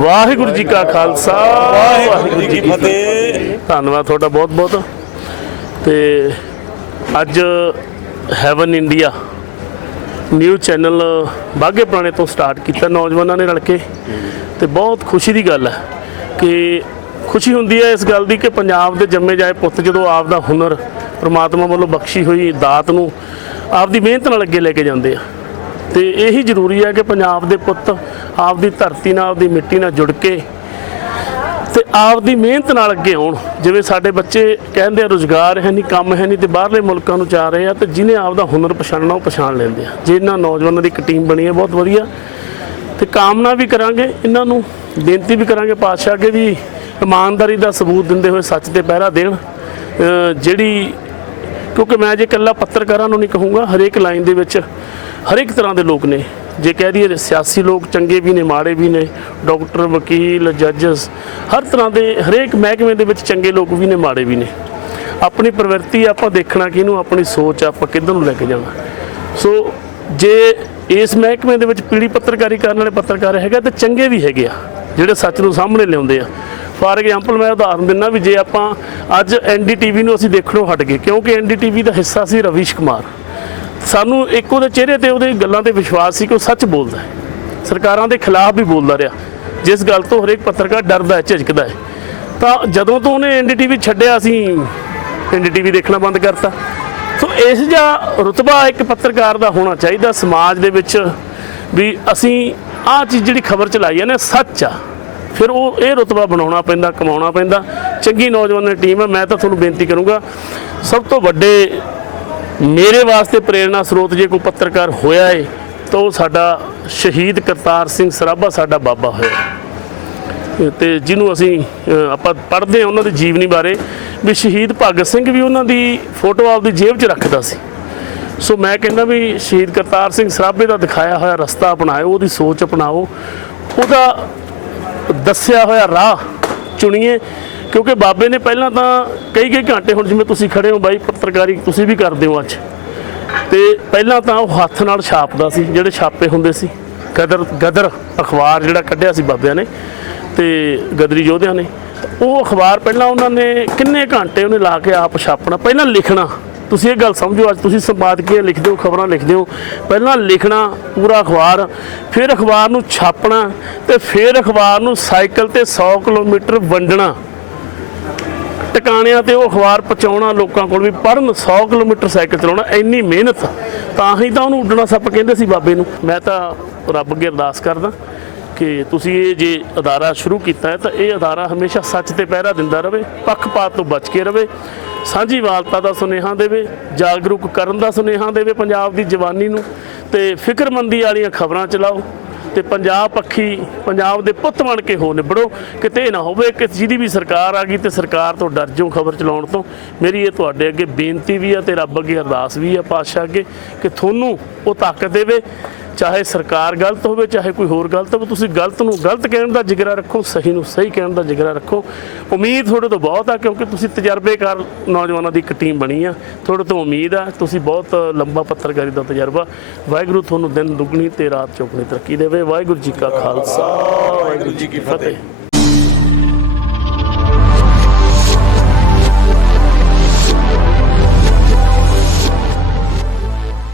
ਵਾਹਿਗੁਰੂ ਜੀ ਕਾ ਖਾਲਸਾ। ਵਾਹਿਗੁਰੂ ਜੀ ਕੀ ਫਤਿਹ। ਧੰਨਵਾਦ ਤੁਹਾਡਾ ਬਹੁਤ ਬਹੁਤ। ਤੇ ਅੱਜ ਹੈਵਨ ਇੰਡੀਆ ਨਿਊ ਚੈਨਲ ਬਾਗੇ ਪੁਰਾਣੇ ਤੋਂ ਸਟਾਰਟ ਕੀਤਾ ਨੌਜਵਾਨਾਂ ਨੇ ਰਲ ਕੇ। ਤੇ ਬਹੁਤ ਖੁਸ਼ੀ ਦੀ ਗੱਲ ਹੈ ਕਿ ਖੁਸ਼ੀ ਹੁੰਦੀ ਹੈ ਇਸ ਗੱਲ ਦੀ ਕਿ ਪੰਜਾਬ ਦੇ ਜੰਮੇ ਜਾਏ ਪੁੱਤ ਜਦੋਂ ਆਪ ਦਾ ਹੁਨਰ ਪ੍ਰਮਾਤਮਾ ਵੱਲੋਂ ਬਖਸ਼ੀ ਹੋਈ ਦਾਤ ਨੂੰ ਆਪਦੀ ਮਿਹਨਤ ਨਾਲ ਅੱਗੇ ਲੈ ਕੇ ਜਾਂਦੇ ਆ। ਤੇ ਇਹੀ ਜ਼ਰੂਰੀ ਹੈ ਕਿ ਪੰਜਾਬ ਦੇ ਪੁੱਤ ਆਪਦੀ ਧਰਤੀ ਨਾਲ, ਆਪਦੀ ਮਿੱਟੀ ਨਾਲ ਜੁੜ ਕੇ ਤੇ ਆਪਦੀ ਮਿਹਨਤ ਨਾਲ ਅੱਗੇ ਆਉਣ। ਜਿਵੇਂ ਸਾਡੇ ਬੱਚੇ ਕਹਿੰਦੇ ਆ, ਰੋਜ਼ਗਾਰ ਹੈ ਨਹੀਂ ਕੰਮ ਹੈ ਨਹੀਂ ਤੇ ਬਾਹਰਲੇ ਮੁਲਕਾਂ ਨੂੰ ਜਾ ਰਹੇ ਆ ਤੇ ਜਿਹਨੇ ਆਪਦਾ ਹੁਨਰ ਪਛਾਣਨਾ, ਉਹ ਪਛਾਣ ਲੈਂਦੇ ਆ। ਜੇ ਇਹਨਾਂ ਨੌਜਵਾਨਾਂ ਦੀ ਇੱਕ ਟੀਮ ਬਣੀ ਹੈ, ਬਹੁਤ ਵਧੀਆ। ਤੇ ਕਾਮਨਾ ਵੀ ਕਰਾਂਗੇ ਇਹਨਾਂ ਨੂੰ, ਬੇਨਤੀ ਵੀ ਕਰਾਂਗੇ ਪਾਤਸ਼ਾਹ ਅੱਗੇ ਵੀ ਇਮਾਨਦਾਰੀ ਦਾ ਸਬੂਤ ਦਿੰਦੇ ਹੋਏ ਸੱਚ ਤੇ ਪਹਿਰਾ ਦੇਣ। ਜਿਹੜੀ, ਕਿਉਂਕਿ ਮੈਂ ਜੇ ਇਕੱਲਾ ਪੱਤਰਕਾਰਾਂ ਨੂੰ ਨਹੀਂ ਕਹੂੰਗਾ, ਹਰੇਕ ਲਾਈਨ ਦੇ ਵਿੱਚ ਹਰੇਕ ਤਰ੍ਹਾਂ ਦੇ ਲੋਕ ਨੇ। ਜੇ ਕਹਿ ਦਈਏ ਸਿਆਸੀ ਲੋਕ, ਚੰਗੇ ਵੀ ਨੇ, ਮਾੜੇ ਵੀ ਨੇ, ਡਾਕਟਰ, ਵਕੀਲ, ਜੱਜਸ, ਹਰ ਤਰ੍ਹਾਂ ਦੇ ਹਰੇਕ ਮਹਿਕਮੇ ਦੇ ਵਿੱਚ ਚੰਗੇ ਲੋਕ ਵੀ ਨੇ, ਮਾੜੇ ਵੀ ਨੇ। ਆਪਣੀ ਪ੍ਰਵਿਰਤੀ ਆਪਾਂ ਦੇਖਣਾ ਕਿ ਇਹਨੂੰ ਆਪਣੀ ਸੋਚ ਆਪਾਂ ਕਿੱਧਰ ਨੂੰ ਲੈ ਕੇ ਜਾਣਾ। ਸੋ ਜੇ ਇਸ ਮਹਿਕਮੇ ਦੇ ਵਿੱਚ ਪੀੜੀ ਪੱਤਰਕਾਰੀ ਕਰਨ ਵਾਲੇ ਪੱਤਰਕਾਰ ਹੈਗਾ ਤੇ ਚੰਗੇ ਵੀ ਹੈਗੇ ਆ, ਜਿਹੜੇ ਸੱਚ ਨੂੰ ਸਾਹਮਣੇ ਲਿਆਉਂਦੇ ਆ। ਫਾਰ ਐਗਜ਼ਾਮਪਲ, ਮੈਂ ਉਦਾਹਰਨ ਦਿੰਦਾ ਵੀ ਜੇ ਆਪਾਂ ਅੱਜ ਐਨਡੀਟੀਵੀ ਨੂੰ ਅਸੀਂ ਦੇਖਣੋਂ ਹਟ ਗਏ, ਕਿਉਂਕਿ ਐਨਡੀਟੀਵੀ ਦਾ ਹਿੱਸਾ ਸੀ ਰਵੀਸ਼ ਕੁਮਾਰ। ਸਾਨੂੰ ਇੱਕ ਉਹਦੇ ਚਿਹਰੇ ਤੇ ਉਹਦੇ ਗੱਲਾਂ ਤੇ ਵਿਸ਼ਵਾਸ ਸੀ ਕਿ ਉਹ ਸੱਚ ਬੋਲਦਾ ਹੈ। ਸਰਕਾਰਾਂ ਦੇ ਖਿਲਾਫ ਵੀ ਬੋਲਦਾ ਰਿਹਾ। ਜਿਸ ਗੱਲ ਤੋਂ ਹਰੇਕ ਪੱਤਰਕਾਰ ਡਰਦਾ ਹੈ, ਝਿਜਕਦਾ ਹੈ। ਤਾਂ ਜਦੋਂ ਤੋਂ ਉਹਨੇ ਐਨਡੀਟੀਵੀ ਛੱਡਿਆ, ਅਸੀਂ ਐਨਡੀਟੀਵੀ ਦੇਖਣਾ ਬੰਦ ਕਰਤਾ। ਸੋ ਇਸ ਜਿਹਾ ਰੁਤਬਾ ਇੱਕ ਪੱਤਰਕਾਰ ਦਾ ਹੋਣਾ ਚਾਹੀਦਾ ਸਮਾਜ ਦੇ ਵਿੱਚ ਵੀ ਅਸੀਂ ਆਹ ਚੀਜ਼ ਜਿਹੜੀ ਖਬਰ ਚਲਾਈ ਹੈ ਨਾ, ਸੱਚ ਆ। ਫਿਰ ਉਹ ਇਹ ਰੁਤਬਾ ਬਣਾਉਣਾ ਪੈਂਦਾ, ਕਮਾਉਣਾ ਪੈਂਦਾ। ਚੰਗੀ ਨੌਜਵਾਨ ਟੀਮ ਹੈ, ਮੈਂ ਤਾਂ ਤੁਹਾਨੂੰ ਬੇਨਤੀ ਕਰੂੰਗਾ, ਸਭ ਤੋਂ ਵੱਡੇ ਮੇਰੇ ਵਾਸਤੇ ਪ੍ਰੇਰਣਾ ਸਰੋਤ ਜੇ ਕੋਈ ਪੱਤਰਕਾਰ ਹੋਇਆ ਏ, ਤਾਂ ਉਹ ਸਾਡਾ ਸ਼ਹੀਦ ਕਰਤਾਰ ਸਿੰਘ ਸਰਾਭਾ ਸਾਡਾ ਬਾਬਾ ਹੋਇਆ ਤੇ ਜਿਹਨੂੰ ਅਸੀਂ ਆਪਾਂ ਪੜ੍ਹਦੇ ਹਾਂ ਉਹਨਾਂ ਦੀ ਜੀਵਨੀ ਬਾਰੇ, ਵੀ ਸ਼ਹੀਦ ਭਗਤ ਸਿੰਘ ਵੀ ਉਹਨਾਂ ਦੀ ਫੋਟੋ ਆਪਦੀ ਜੇਬ 'ਚ ਰੱਖਦਾ ਸੀ। ਸੋ ਮੈਂ ਕਹਿੰਦਾ ਵੀ ਸ਼ਹੀਦ ਕਰਤਾਰ ਸਿੰਘ ਸਰਾਭੇ ਦਾ ਦਿਖਾਇਆ ਹੋਇਆ ਰਸਤਾ ਅਪਣਾਓ ਉਹਦੀ ਸੋਚ ਅਪਣਾਓ, ਉਹਦਾ ਦੱਸਿਆ ਹੋਇਆ ਰਾਹ ਚੁਣੀਏ। ਕਿਉਂਕਿ ਬਾਬੇ ਨੇ ਪਹਿਲਾਂ ਤਾਂ ਕਈ ਕਈ ਘੰਟੇ ਹੁਣ ਜਿਵੇਂ ਤੁਸੀਂ ਖੜੇ ਹੋ ਬਾਈ, ਪੱਤਰਕਾਰੀ ਤੁਸੀਂ ਵੀ ਕਰਦੇ ਹੋ ਅੱਜ। ਤੇ ਪਹਿਲਾਂ ਤਾਂ ਉਹ ਹੱਥ ਨਾਲ ਛਾਪਦਾ ਸੀ, ਜਿਹੜੇ ਛਾਪੇ ਹੁੰਦੇ ਸੀ। ਗਦਰ ਗਦਰ ਅਖਬਾਰ ਜਿਹੜਾ ਕੱਢਿਆ ਸੀ ਬਾਬਿਆਂ ਨੇ ਤੇ ਗਦਰੀ ਯੋਧਿਆਂ ਨੇ। ਉਹ ਅਖਬਾਰ ਪਹਿਲਾਂ ਉਹਨਾਂ ਨੇ ਕਿੰਨੇ ਘੰਟੇ ਉਹਨੇ ਲਾ ਕੇ ਆਪ ਛਾਪਣਾ, ਪਹਿਲਾਂ ਲਿਖਣਾ। ਤੁਸੀਂ ਇਹ ਗੱਲ ਸਮਝੋ ਅੱਜ, ਤੁਸੀਂ ਸੰਪਾਦਕੀਆਂ ਲਿਖਦੇ ਹੋ, ਖਬਰਾਂ ਲਿਖਦੇ ਹੋ। ਪਹਿਲਾਂ ਲਿਖਣਾ ਪੂਰਾ ਅਖਬਾਰ, ਫਿਰ ਅਖਬਾਰ ਨੂੰ ਛਾਪਣਾ ਤੇ ਫਿਰ ਅਖਬਾਰ ਨੂੰ ਸਾਈਕਲ ਤੇ 100 ਕਿਲੋਮੀਟਰ ਵੰਡਣਾ। ਟਿਕਾਣਿਆਂ ਤੇ ਉਹ ਅਖਬਾਰ ਪਹੁੰਚਾਉਣਾ ਲੋਕਾਂ ਕੋਲ ਵੀ ਪੜਨ 100 ਕਿਲੋਮੀਟਰ ਸਾਈਕਲ ਚਲਾਉਣਾ, ਇੰਨੀ ਮਿਹਨਤ, ਤਾਂ ਹੀ ਤਾਂ ਉਹਨੂੰ ਉੱਡਣਾ ਸੱਪ ਕਹਿੰਦੇ ਸੀ ਬਾਬੇ ਨੂੰ। ਮੈਂ ਤਾਂ ਰੱਬ ਅੱਗੇ ਅਰਦਾਸ ਕਰਦਾ ਕਿ ਤੁਸੀਂ ਇਹ ਜੇ ਅਦਾਰਾ ਸ਼ੁਰੂ ਕੀਤਾ ਹੈ ਤਾਂ ਇਹ ਅਦਾਰਾ ਹਮੇਸ਼ਾ ਸੱਚ ਤੇ ਪਹਿਰਾ ਦਿੰਦਾ ਰਹੇ ਪੱਖਪਾਤ ਤੋਂ ਬਚ ਕੇ ਰਹੇ ਸਾਂਝੀਵਾਲਤਾ ਦਾ ਸੁਨੇਹਾ ਦੇਵੇ, ਜਾਗਰੂਕ ਕਰਨ ਦਾ ਸੁਨੇਹਾ ਦੇਵੇ ਪੰਜਾਬ ਦੀ ਜਵਾਨੀ ਨੂੰ, ਤੇ ਫਿਕਰਮੰਦੀ ਵਾਲੀਆਂ ਖਬਰਾਂ ਚਲਾਓ। ਤੇ ਪੰਜਾਬ ਪੱਖੀ ਪੰਜਾਬ ਦੇ ਪੁੱਤ ਬਣ ਕੇ ਹੋ ਨਿਬੜੋ। ਕਿਤੇ ਨਾ ਹੋਵੇ ਕਿ ਜਿਹਦੀ ਵੀ ਸਰਕਾਰ ਆ ਗਈ ਤੇ ਸਰਕਾਰ ਤੋਂ ਡਰ ਜਾਓ ਖਬਰ ਚਲਾਉਣ ਤੋਂ ਮੇਰੀ ਇਹ ਤੁਹਾਡੇ ਅੱਗੇ ਬੇਨਤੀ ਵੀ ਆ ਤੇ ਰੱਬ ਅੱਗੇ ਅਰਦਾਸ ਵੀ ਆ ਪਾਤਸ਼ਾਹ ਅੱਗੇ ਕਿ ਤੁਹਾਨੂੰ ਉਹ ਤਾਕਤ ਦੇਵੇ। ਚਾਹੇ ਸਰਕਾਰ ਗਲਤ ਹੋਵੇ, ਚਾਹੇ ਕੋਈ ਹੋਰ ਗਲਤ ਹੋਵੇ, ਤੁਸੀਂ ਗਲਤ ਨੂੰ ਗਲਤ ਕਹਿਣ ਦਾ ਜਿਗਰਾ ਰੱਖੋ, ਸਹੀ ਨੂੰ ਸਹੀ ਕਹਿਣ ਦਾ ਜਿਗਰਾ ਰੱਖੋ। ਉਮੀਦ ਤੁਹਾਡੇ ਤੋਂ ਬਹੁਤ ਆ, ਕਿਉਂਕਿ ਤੁਸੀਂ ਤਜਰਬੇਕਾਰ ਨੌਜਵਾਨਾਂ ਦੀ ਇੱਕ ਟੀਮ ਬਣੀ ਆ। ਤੁਹਾਡੇ ਤੋਂ ਉਮੀਦ ਆ, ਤੁਸੀਂ ਬਹੁਤ ਲੰਬਾ ਪੱਤਰਕਾਰੀ ਦਾ ਤਜਰਬਾ। ਵਾਹਿਗੁਰੂ ਤੁਹਾਨੂੰ ਦਿਨ ਦੁੱਗਣੀ ਤੇ ਰਾਤ ਚੌਗਣੀ ਤਰੱਕੀ ਦੇਵੇ। ਵਾਹਿਗੁਰੂ ਜੀ ਕਾ ਖਾਲਸਾ, ਵਾਹਿਗੁਰੂ ਜੀ ਕੀ ਫਤਿਹ।